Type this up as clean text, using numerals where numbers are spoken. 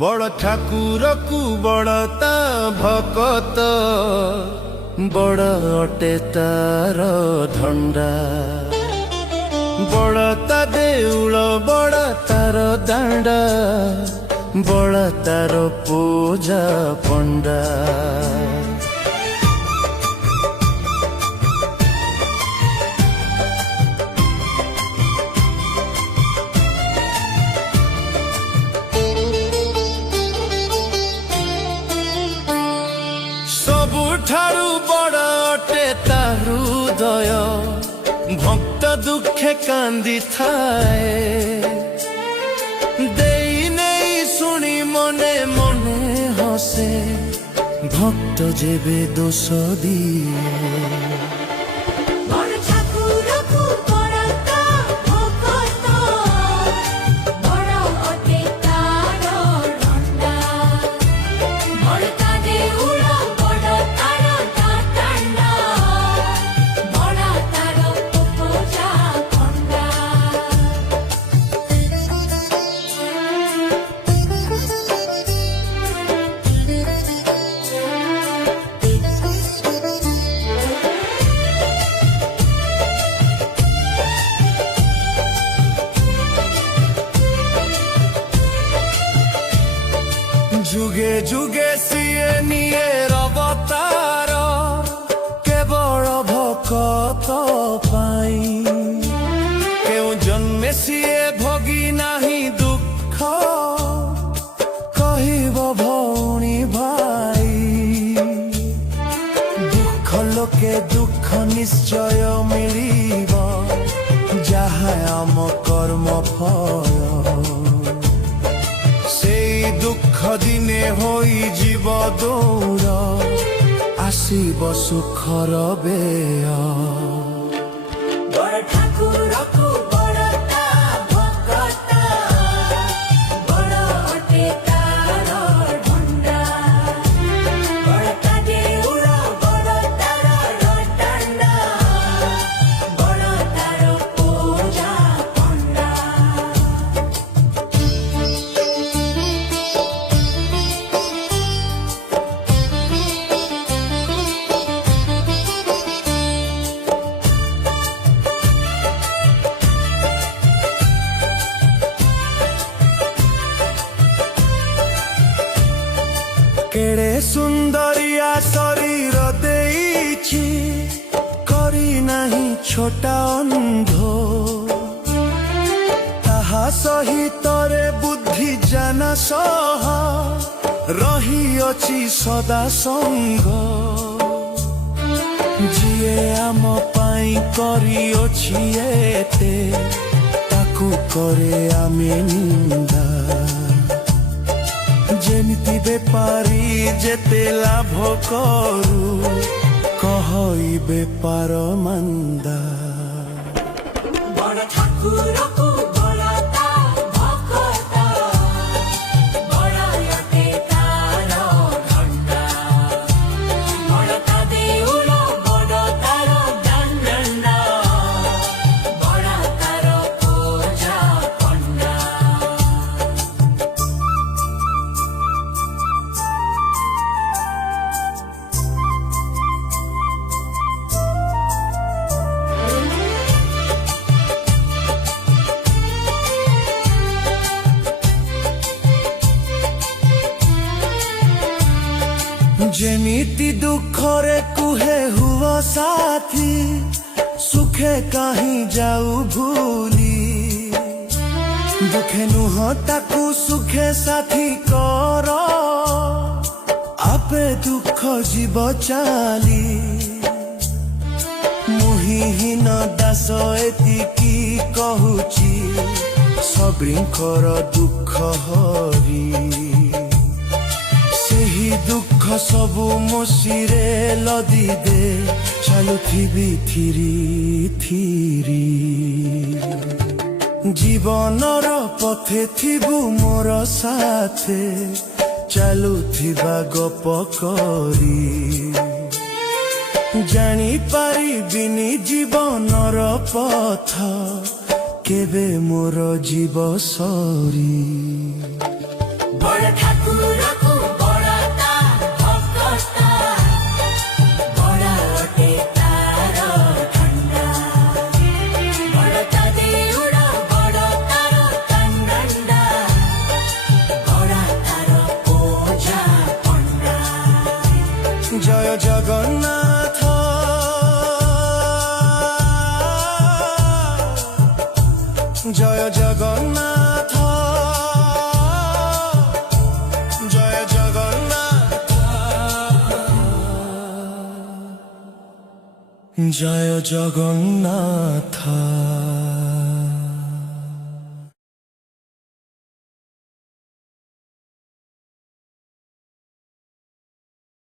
बड़ ठाकुर को बड़ता भकत बड़ अटे तार धंडा बड़ता देउल बड़ तार दांडा बड़ तार पूजा पंडा। सबुठारु बड़ अटे ता हृदय भक्त दुखे कांदी थाए देई नहीं सुनी मने मने हसे भक्त जेबे दोष दिए। जुगे जुगे सिए निये अवतार केवल भक्त पाई केउ जन्मे सिए भोगी नाही दुख कहिब भौणी भाई दुख लोके दुख निश्चय मिलिब जहा आम कर्म फल दुख दिने होई जीव दौर आसीब सुखर बेय। केड़े सुंदरिया शरीर देइछि करी नाही छोटा अंधो ताहा सहित रे बुद्धि जान सह रही अछि सदा संग जिए आम पाई करी अछि एते ताकू करे आमे निंदा जेमिति बेपारी जेते लाभ करू कहई बेपार मंदा। बड़ ठाकुर को बड़ता भक्त बड़ अटे तार धंडा बड़ता देउल बड़ तार दांडा बड़ तार पूजा पंडा। जेमिति दुखरे कुहे हुआ साथी सुखे कहीं जाऊ भूली दुखे नुह ताकू सुखे साथी कर आपे दुख जीव चाली मुहिहीन दास एतिकी कहूची सब्रींकर दुख हरी दुख सबु मोसिरे लदी दे चालुथिबी थिरी थिरी जीवनर पथे थिबु मोर साथे चालुथिबा गप करी जानी पारिबिनी जीवनर पथ केबे मोर जीव सरी। ବଡ଼ ଠାକୁରକୁ ବଡ଼ ତା ଭକ୍ତ ବଡ଼ ଅଟେ ତାର ଖଣ୍ଡା ବଡ଼ ତା ଦେଉଳ ବଡ଼ ତାର କାଣ୍ଡା ବଡ଼ ତାର ପୂଜା ପଣ୍ଡା জয় জগন্নাথ জয় জগন্নাথ জয় জগন্নাথ জয় জগন্নাথ